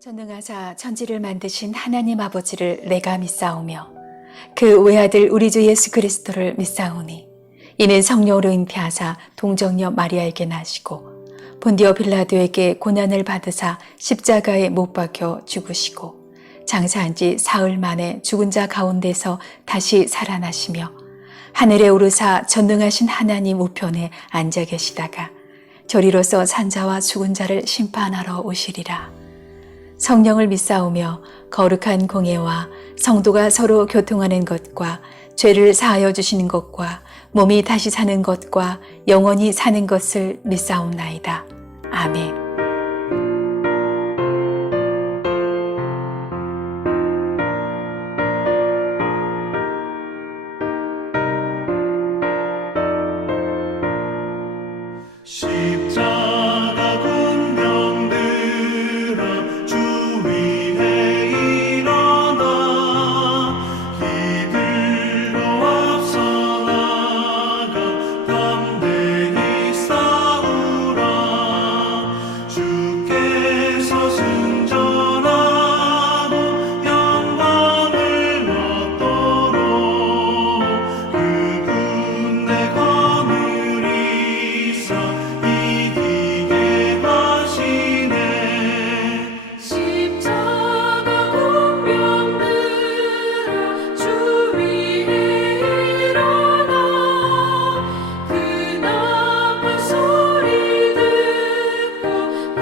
전능하사 천지를 만드신 하나님 아버지를 내가 믿사오며 그 외아들 우리 주 예수 그리스도를 믿사오니 이는 성령으로 잉태하사 동정녀 마리아에게 나시고 본디오 빌라도에게 고난을 받으사 십자가에 못 박혀 죽으시고 장사한 지 사흘 만에 죽은 자 가운데서 다시 살아나시며 하늘에 오르사 전능하신 하나님 우편에 앉아 계시다가 저리로서 산자와 죽은 자를 심판하러 오시리라. 성령을 믿사오며 거룩한 공예와 성도가 서로 교통하는 것과 죄를 사하여 주시는 것과 몸이 다시 사는 것과 영원히 사는 것을 믿사옵나이다. 아멘. 십자가 군병들아 주 위에 일어나 이들로 앞서 나가 담대히 싸우라. 주께서 승전하고 영광을 얻도록 그 군대 거느리사 이기게 하시네. 십자가 군병들아 주 위에 일어나 그 나팔 소리 듣고 곧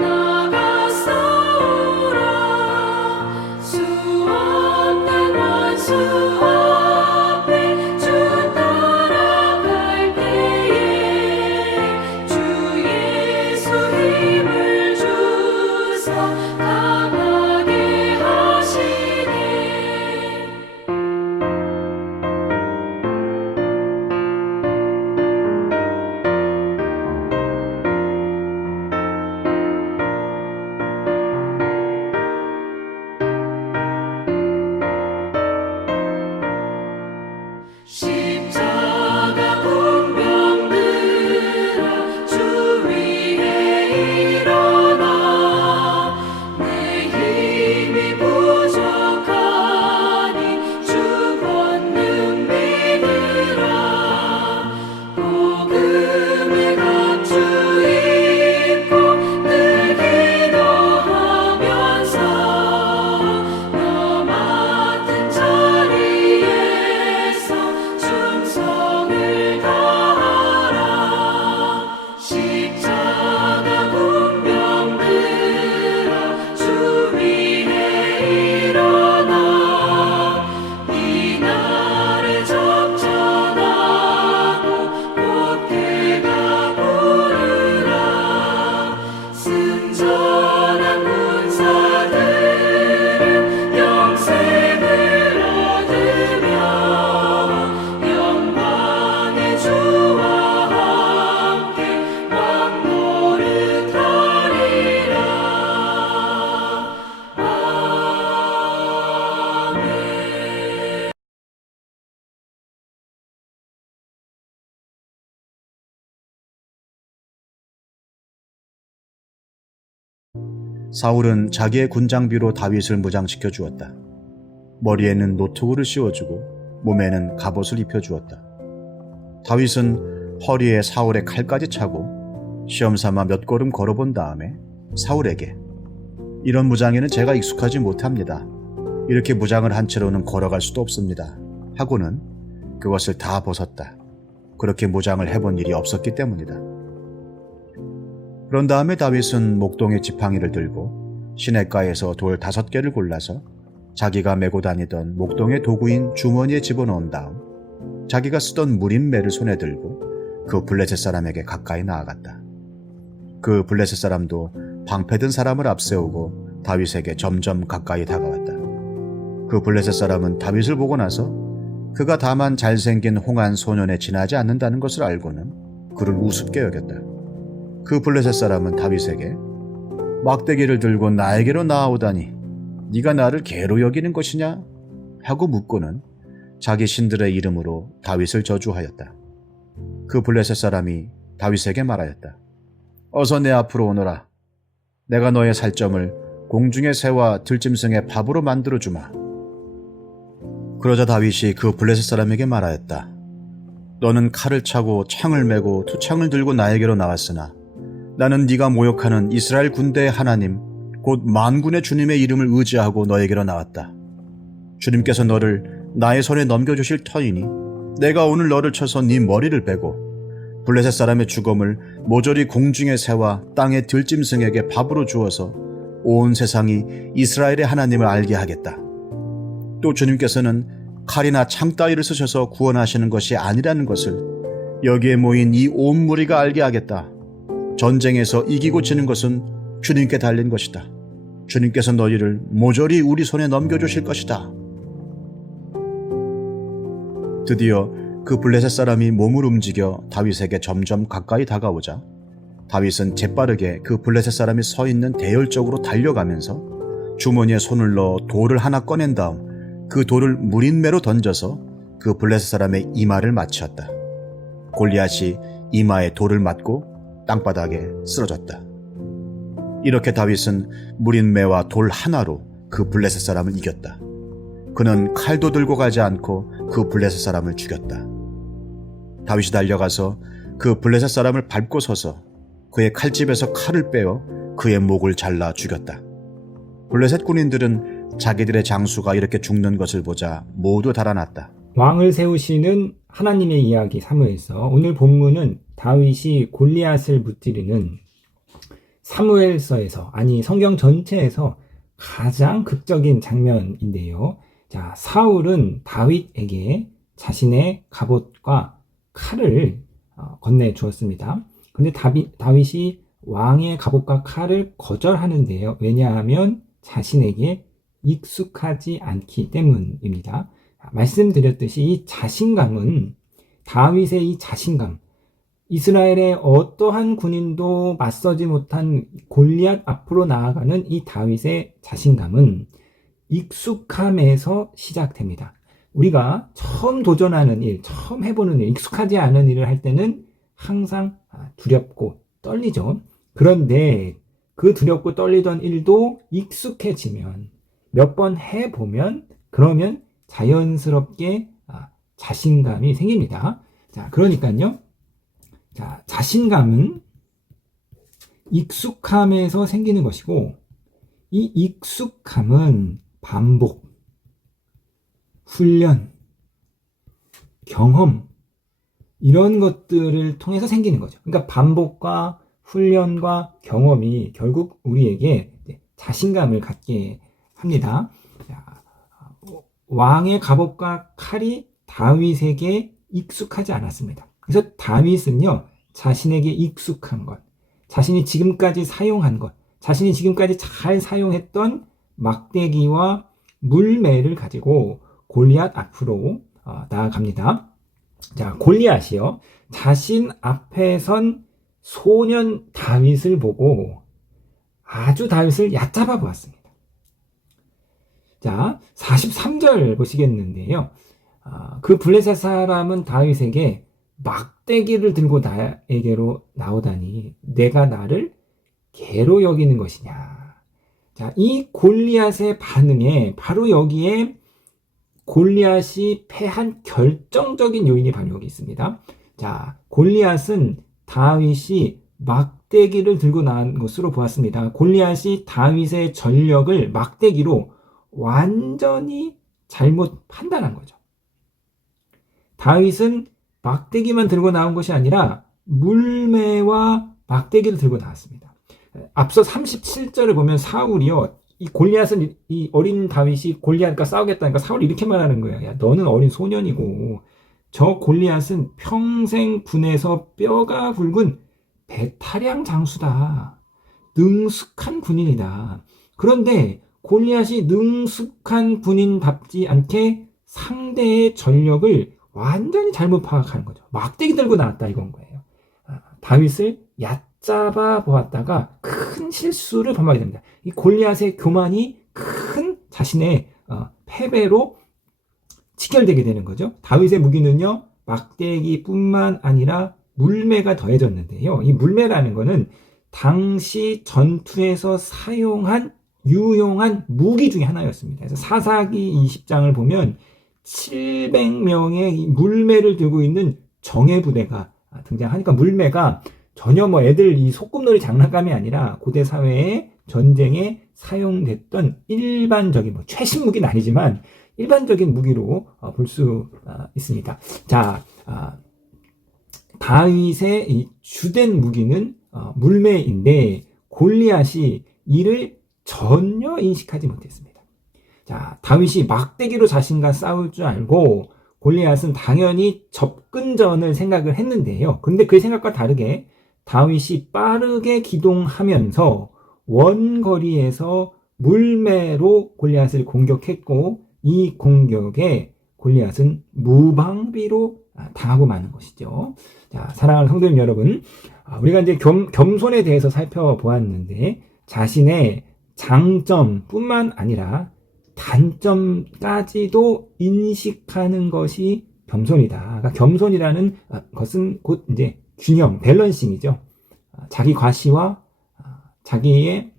나가 싸우라. 수없는 원수 앞에 주 따라갈 때에 주 예수 힘을 주사 강하게 하시네. 십자가 군병들아 주 위에 일어나 내 힘이 부족하니 주 권능 믿으라. 복음의 갑주 입고 늘 기도하면서 너 맡은 자리에서 충성을 다하라. 십자가 군병들아 주 위에 일어나 이날에 접전하고 곧 해가 부르라. 승전한 군사들은 영생을 얻으며 영광의 주와 함께 왕노릇하리라. 아멘. 사울은 자기의 군장비로 다윗을 무장시켜 주었다. 머리에는 노트구를 씌워주고 몸에는 갑옷을 입혀주었다. 다윗은 허리에 사울의 칼까지 차고 시험삼아 몇 걸음 걸어본 다음에 사울에게 이런 무장에는 제가 익숙하지 못합니다. 이렇게 무장을 한 채로는 걸어갈 수도 없습니다. 하고는 그것을 다 벗었다. 그렇게 무장을 해본 일이 없었기 때문이다. 그런 다음에 다윗은 목동의 지팡이를 들고 시냇가에서 돌 5개를 골라서 자기가 메고 다니던 목동의 도구인 주머니에 집어넣은 다음 자기가 쓰던 무림매를 손에 들고 그 블레셋 사람에게 가까이 나아갔다. 그 블레셋 사람도 방패든 사람을 앞세우고 다윗에게 점점 가까이 다가왔다. 그 블레셋 사람은 다윗을 보고 나서 그가 다만 잘생긴 홍한 소년에 지나지 않는다는 것을 알고는 그를 우습게 여겼다. 그 블레셋 사람은 다윗에게 막대기를 들고 나에게로 나아오다니 네가 나를 개로 여기는 것이냐? 하고 묻고는 자기 신들의 이름으로 다윗을 저주하였다. 그 블레셋 사람이 다윗에게 말하였다. 어서 내 앞으로 오너라. 내가 너의 살점을 공중의 새와 들짐승의 밥으로 만들어 주마. 그러자 다윗이 그 블레셋 사람에게 말하였다. 너는 칼을 차고 창을 메고 투창을 들고 나에게로 나왔으나 나는 네가 모욕하는 이스라엘 군대의 하나님 곧 만군의 주님의 이름을 의지하고 너에게로 나왔다. 주님께서 너를 나의 손에 넘겨주실 터이니 내가 오늘 너를 쳐서 네 머리를 베고 블레셋 사람의 죽음을 모조리 공중의 새와 땅의 들짐승에게 밥으로 주어서 온 세상이 이스라엘의 하나님을 알게 하겠다. 또 주님께서는 칼이나 창 따위를 쓰셔서 구원하시는 것이 아니라는 것을 여기에 모인 이 온 무리가 알게 하겠다. 전쟁에서 이기고 지는 것은 주님께 달린 것이다. 주님께서 너희를 모조리 우리 손에 넘겨주실 것이다. 드디어 그 블레셋 사람이 몸을 움직여 다윗에게 점점 가까이 다가오자 다윗은 재빠르게 그 블레셋 사람이 서 있는 대열 쪽으로 달려가면서 주머니에 손을 넣어 돌을 하나 꺼낸 다음 그 돌을 무린매로 던져서 그 블레셋 사람의 이마를 맞추었다. 골리앗이 이마에 돌을 맞고 땅바닥에 쓰러졌다. 이렇게 다윗은 무린매와 돌 하나로 그 블레셋 사람을 이겼다. 그는 칼도 들고 가지 않고 그 블레셋 사람을 죽였다. 다윗이 달려가서 그 블레셋 사람을 밟고 서서 그의 칼집에서 칼을 빼어 그의 목을 잘라 죽였다. 블레셋 군인들은 자기들의 장수가 이렇게 죽는 것을 보자 모두 달아났다. 왕을 세우시는 하나님의 이야기 사무엘서. 오늘 본문은 다윗이 골리앗을 무찌르는 사무엘서에서, 아니 성경 전체에서 가장 극적인 장면인데요. 자, 사울은 다윗에게 자신의 갑옷과 칼을 건네주었습니다. 근데 다윗이 왕의 갑옷과 칼을 거절하는데요. 왜냐하면 자신에게 익숙하지 않기 때문입니다. 말씀드렸듯이 이 자신감은, 다윗의 이 자신감, 이스라엘의 어떠한 군인도 맞서지 못한 골리앗 앞으로 나아가는 이 다윗의 자신감은 익숙함에서 시작됩니다. 우리가 처음 도전하는 일, 처음 해보는 일, 익숙하지 않은 일을 할 때는 항상 두렵고 떨리죠. 그런데 그 두렵고 떨리던 일도 익숙해지면, 몇 번 해보면, 그러면 자연스럽게 자신감이 생깁니다. 자, 그러니까요. 자, 자신감은 익숙함에서 생기는 것이고, 이 익숙함은 반복, 훈련, 경험, 이런 것들을 통해서 생기는 거죠. 그러니까 반복과 훈련과 경험이 결국 우리에게 자신감을 갖게 합니다. 자, 왕의 갑옷과 칼이 다윗에게 익숙하지 않았습니다. 그래서 다윗은요, 자신에게 익숙한 것, 자신이 지금까지 사용한 것, 자신이 지금까지 잘 사용했던 막대기와 물매를 가지고 골리앗 앞으로 나아갑니다. 자, 골리앗이요, 자신 앞에 선 소년 다윗을 보고 아주 다윗을 얕잡아 보았습니다. 자, 43절 보시겠는데요. 그 블레셋 사람은 다윗에게 막대기를 들고 나에게로 나오다니 내가 나를 개로 여기는 것이냐. 자, 이 골리앗의 반응에 바로 여기에 골리앗이 패한 결정적인 요인이 바로 여기 있습니다. 자, 골리앗은 다윗이 막대기를 들고 나온 것으로 보았습니다. 골리앗이 다윗의 전력을 막대기로 완전히 잘못 판단한 거죠. 다윗은 막대기만 들고 나온 것이 아니라 물매와 막대기를 들고 나왔습니다. 앞서 37절을 보면 사울이요, 이 골리앗은, 이 어린 다윗이 골리앗과 싸우겠다니까 사울이 이렇게 말하는 거예요. 야, 너는 어린 소년이고 저 골리앗은 평생 분해서 뼈가 굵은 배타량 장수다. 능숙한 군인이다. 그런데 골리앗이 능숙한 군인답지 않게 상대의 전력을 완전히 잘못 파악하는 거죠. 막대기 들고 나왔다 이건 거예요. 다윗을 얕잡아 보았다가 큰 실수를 범하게 됩니다. 이 골리앗의 교만이 큰 자신의 패배로 직결되게 되는 거죠. 다윗의 무기는요, 막대기뿐만 아니라 물매가 더해졌는데요. 이 물매라는 거는 당시 전투에서 사용한 유용한 무기 중에 하나였습니다. 그래서 사사기 20장을 보면 700명의 물매를 들고 있는 정예부대가 등장하니까 물매가 전혀 뭐 애들 이 소꿉놀이 장난감이 아니라 고대 사회의 전쟁에 사용됐던 일반적인 뭐 최신 무기는 아니지만 일반적인 무기로 볼 수 있습니다. 자, 다윗의 이 주된 무기는 물매인데 골리앗이 이를 전혀 인식하지 못했습니다. 자, 다윗이 막대기로 자신과 싸울 줄 알고 골리앗은 당연히 접근전을 생각을 했는데요. 그런데 그 생각과 다르게 다윗이 빠르게 기동하면서 원거리에서 물매로 골리앗을 공격했고 이 공격에 골리앗은 무방비로 당하고 마는 것이죠. 자, 사랑하는 성도님 여러분, 우리가 이제 겸손에 대해서 살펴보았는데 자신의 장점뿐만 아니라 단점까지도 인식하는 것이 겸손이다. 그러니까 겸손이라는 것은 곧 이제 균형, 밸런싱이죠. 자기 과시와 자기를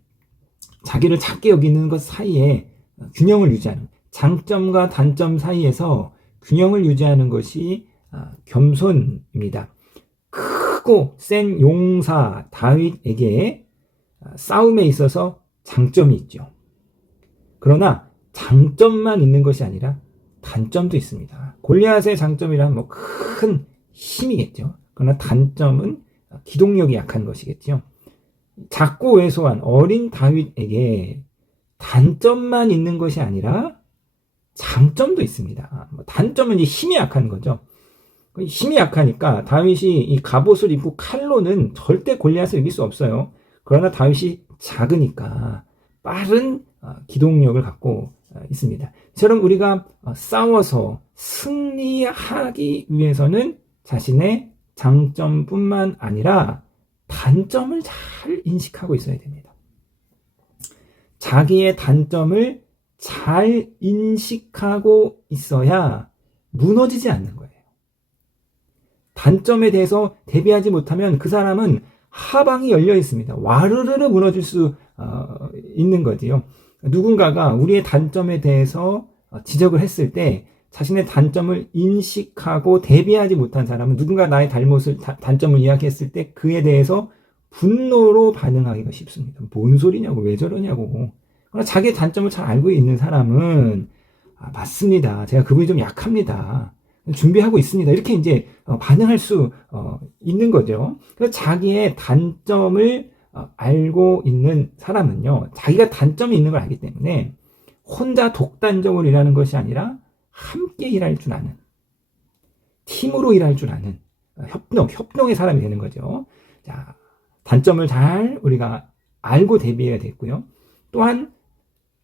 작게 여기는 것 사이에 균형을 유지하는, 장점과 단점 사이에서 균형을 유지하는 것이 겸손입니다. 크고 센 용사 다윗에게 싸움에 있어서 장점이 있죠. 그러나 장점만 있는 것이 아니라 단점도 있습니다. 골리앗의 장점이란 뭐 큰 힘이겠죠. 그러나 단점은 기동력이 약한 것이겠죠. 작고 왜소한 어린 다윗에게 단점만 있는 것이 아니라 장점도 있습니다. 단점은 이제 힘이 약한 거죠. 힘이 약하니까 다윗이 이 갑옷을 입고 칼로는 절대 골리앗을 이길 수 없어요. 그러나 다윗이 작으니까 빠른 기동력을 갖고 있습니다. 이처럼 우리가 싸워서 승리하기 위해서는 자신의 장점뿐만 아니라 단점을 잘 인식하고 있어야 됩니다. 자기의 단점을 잘 인식하고 있어야 무너지지 않는 거예요. 단점에 대해서 대비하지 못하면 그 사람은 하방이 열려 있습니다. 와르르르 무너질 수 있는 거지요. 누군가가 우리의 단점에 대해서 지적을 했을 때 자신의 단점을 인식하고 대비하지 못한 사람은 누군가 나의 단점을 이야기했을 때 그에 대해서 분노로 반응하기가 쉽습니다. 뭔 소리냐고, 왜 저러냐고. 그러나 자기의 단점을 잘 알고 있는 사람은 맞습니다. 제가 그분이 좀 약합니다. 준비하고 있습니다. 이렇게 이제 반응할 수 있는 거죠. 그래서 자기의 단점을 알고 있는 사람은요, 자기가 단점이 있는 걸 알기 때문에 혼자 독단적으로 일하는 것이 아니라 함께 일할 줄 아는, 팀으로 일할 줄 아는 협동의 사람이 되는 거죠. 자, 단점을 잘 우리가 알고 대비해야 되고요. 또한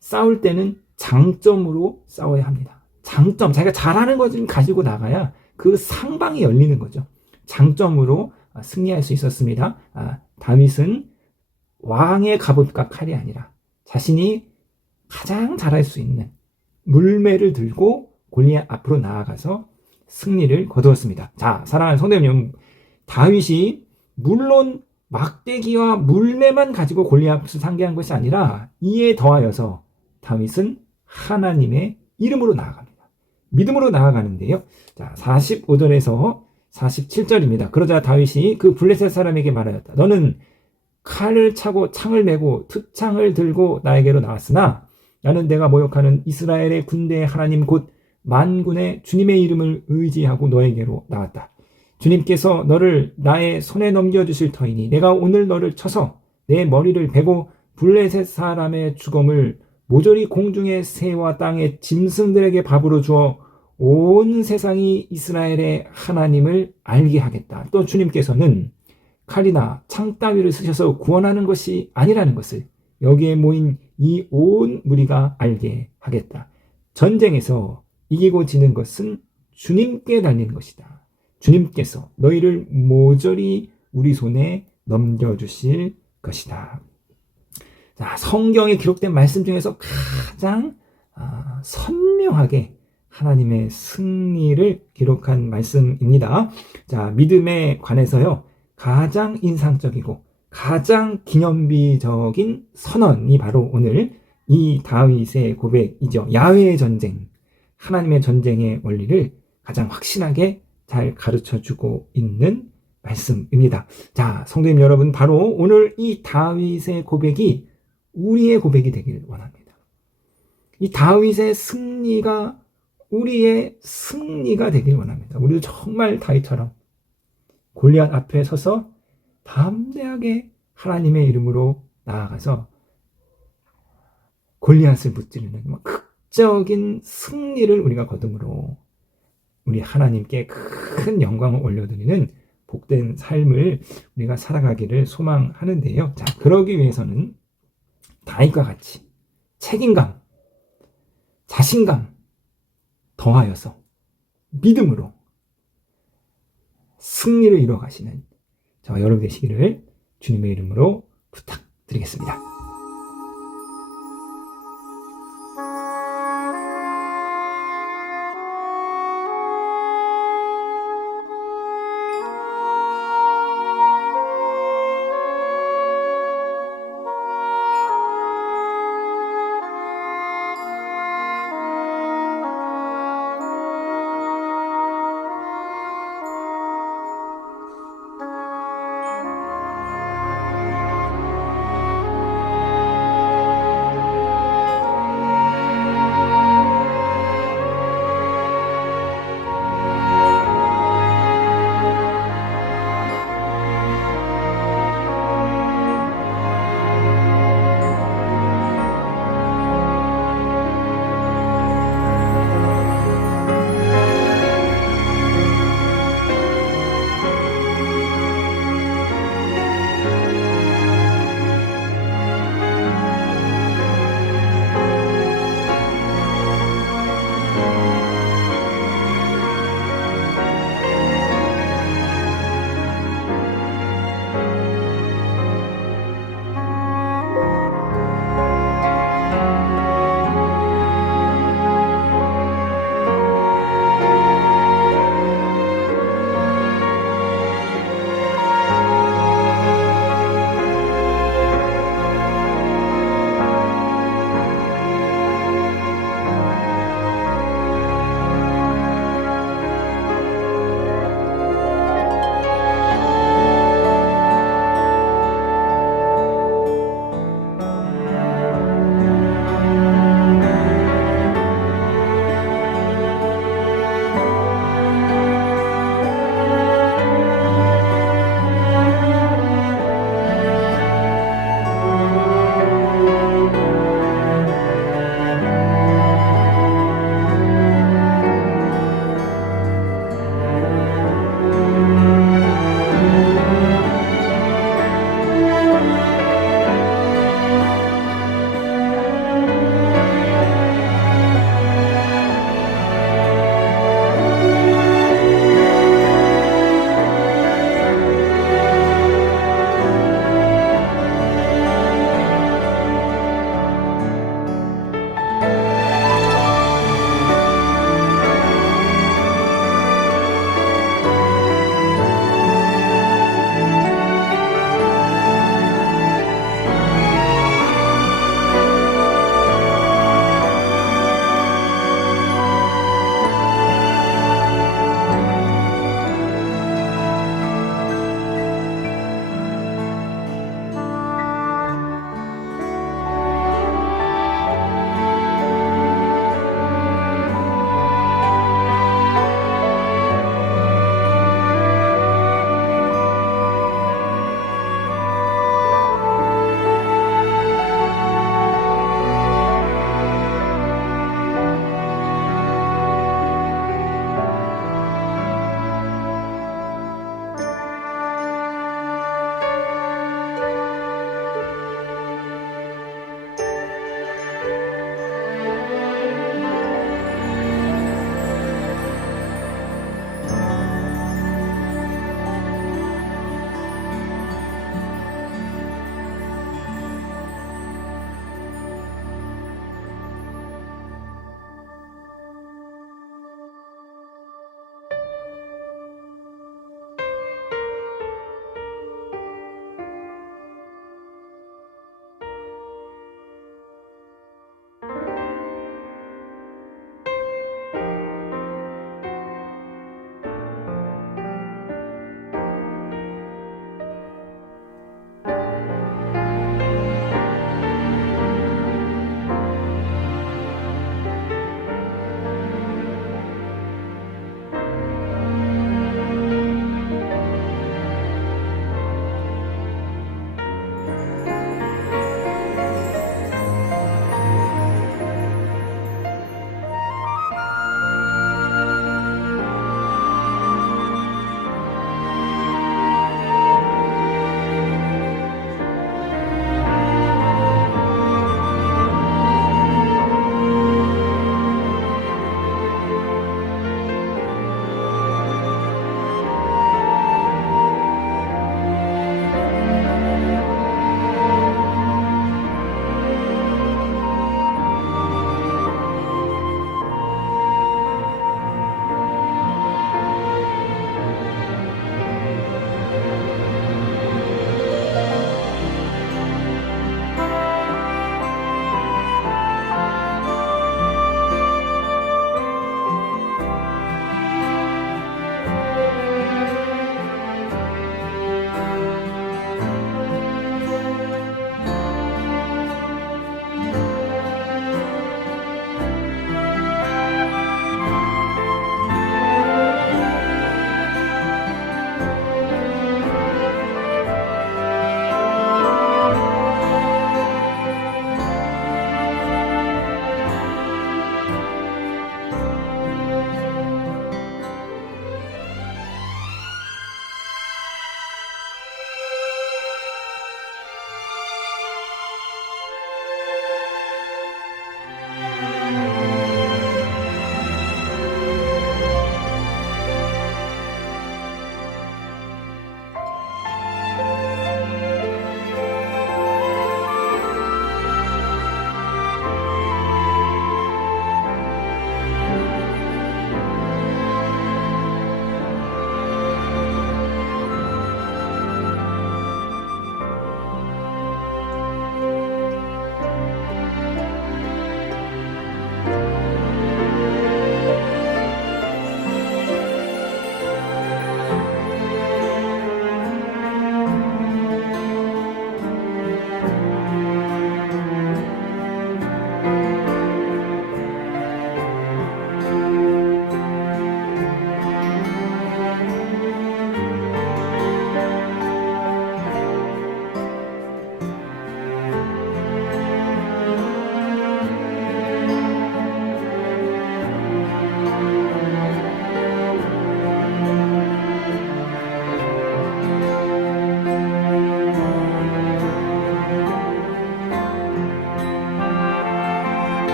싸울 때는 장점으로 싸워야 합니다. 장점, 자기가 잘하는 것 좀 가지고 나가야 그 상방이 열리는 거죠. 장점으로 승리할 수 있었습니다. 다윗은 왕의 갑옷과 칼이 아니라 자신이 가장 잘할 수 있는 물매를 들고 골리앗 앞으로 나아가서 승리를 거두었습니다. 자, 사랑하는 성도님 여러분, 다윗이 물론 막대기와 물매만 가지고 골리앗을 상대한 것이 아니라 이에 더하여서 다윗은 하나님의 이름으로 나아갑니다. 믿음으로 나아가는데요. 자, 45절에서 47절입니다. 그러자 다윗이 그 블레셋 사람에게 말하였다. 너는 칼을 차고 창을 메고 투창을 들고 나에게로 나왔으나 나는 내가 모욕하는 이스라엘의 군대의 하나님 곧 만군의 주님의 이름을 의지하고 너에게로 나왔다. 주님께서 너를 나의 손에 넘겨주실 터이니 내가 오늘 너를 쳐서 내 머리를 베고 블레셋 사람의 죽음을 모조리 공중의 새와 땅의 짐승들에게 밥으로 주어 온 세상이 이스라엘의 하나님을 알게 하겠다. 또 주님께서는 칼이나 창 따위를 쓰셔서 구원하는 것이 아니라는 것을 여기에 모인 이 온 무리가 알게 하겠다. 전쟁에서 이기고 지는 것은 주님께 달린 것이다. 주님께서 너희를 모조리 우리 손에 넘겨주실 것이다. 자, 성경에 기록된 말씀 중에서 가장 선명하게 하나님의 승리를 기록한 말씀입니다. 자, 믿음에 관해서요, 가장 인상적이고 가장 기념비적인 선언이 바로 오늘 이 다윗의 고백이죠. 야훼의 전쟁, 하나님의 전쟁의 원리를 가장 확신하게 잘 가르쳐주고 있는 말씀입니다. 자, 성도님 여러분, 바로 오늘 이 다윗의 고백이 우리의 고백이 되길 원합니다. 이 다윗의 승리가 우리의 승리가 되길 원합니다. 우리도 정말 다윗처럼 골리앗 앞에 서서 담대하게 하나님의 이름으로 나아가서 골리앗을 무찌르는 극적인 승리를 우리가 거둠으로 우리 하나님께 큰 영광을 올려드리는 복된 삶을 우리가 살아가기를 소망하는데요. 자, 그러기 위해서는 다윗과 같이 책임감, 자신감 더하여서 믿음으로 승리를 이루어 가시는 저와 여러분 되시기를 주님의 이름으로 부탁드리겠습니다.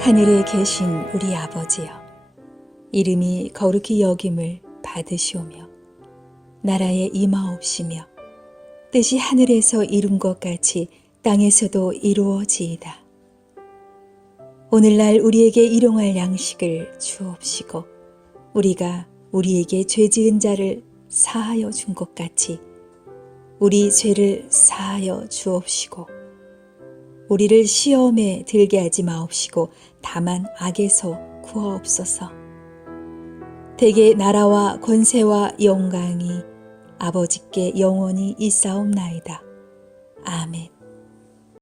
하늘에 계신 우리 아버지여, 이름이 거룩히 여김을 받으시오며 나라에 임하옵시며 뜻이 하늘에서 이룬 것 같이 땅에서도 이루어지이다. 오늘날 우리에게 일용할 양식을 주옵시고 우리가 우리에게 죄 지은 자를 사하여 준 것 같이 우리 죄를 사하여 주옵시고 우리를 시험에 들게 하지 마옵시고 다만 악에서 구하옵소서. 대개 나라와 권세와 영광이 아버지께 영원히 있사옵나이다. 아멘.